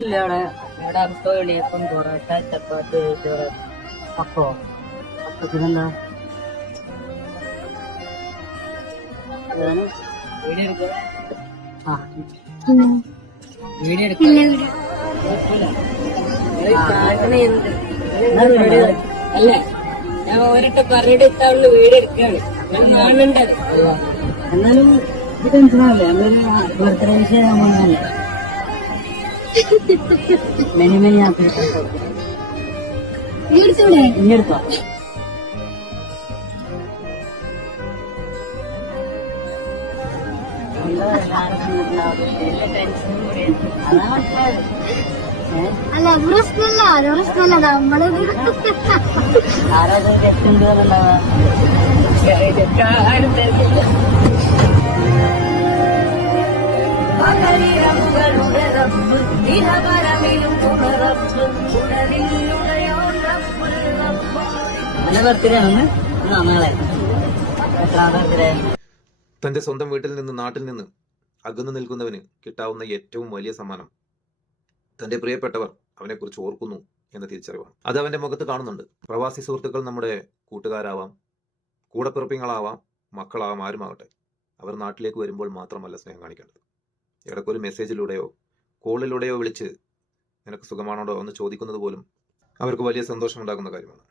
ഇല്ല ഇവിടെ അപ്പ വെളിയപ്പം പൊറോട്ട ചപ്പാത്തി ചോറ് അപ്പോ അപ്പത്തിനെന്താ വീഡിയോ എടുക്കുക ആ വീഡിയോ എടുക്കുക അല്ല ഞാൻ ഒരിട്ട് പറഞ്ഞിട്ട് ഇത്തവണ വീഡിയോ എടുക്കുകയാണ് ഞാൻ കാണണ്ടത് എന്നാലും ഇത് ടെൻഷനാവില്ലേ എന്നാലും ബർത്ത്ഡേ വിഷയമാണല്ലേ മെനി മെനി ഇനി എടുത്തോ അല്ല പ്രശ്നമില്ല പ്രശ്നമില്ല നമ്മള് ആരാധന തെറ്റുണ്ട് എന്റെ ബർത്ത്ഡേ ആണ് നാളെ എത്രാമത്തെ ബർത്ത്ഡേ? തന്റെ സ്വന്തം വീട്ടിൽ നിന്ന് നാട്ടിൽ നിന്ന് അകന്നു നിൽക്കുന്നവന് കിട്ടാവുന്ന ഏറ്റവും വലിയ സമ്മാനം തന്റെ പ്രിയപ്പെട്ടവർ അവനെക്കുറിച്ച് ഓർക്കുന്നു എന്ന തിരിച്ചറിവാണ്. അത് അവന്റെ മുഖത്ത് കാണുന്നുണ്ട്. പ്രവാസി സുഹൃത്തുക്കൾ നമ്മുടെ കൂട്ടുകാരാവാം, കൂടപ്പിറപ്പിങ്ങളാവാം, മക്കളാവാം, ആരുമാകട്ടെ, അവർ നാട്ടിലേക്ക് വരുമ്പോൾ മാത്രമല്ല സ്നേഹം കാണിക്കേണ്ടത്. ഇടയ്ക്കൊരു മെസ്സേജിലൂടെയോ കോളിലൂടെയോ വിളിച്ച് നിനക്ക് സുഖമാണോടോ എന്ന് ചോദിക്കുന്നത് പോലും അവർക്ക് വലിയ സന്തോഷമുണ്ടാക്കുന്ന കാര്യമാണ്.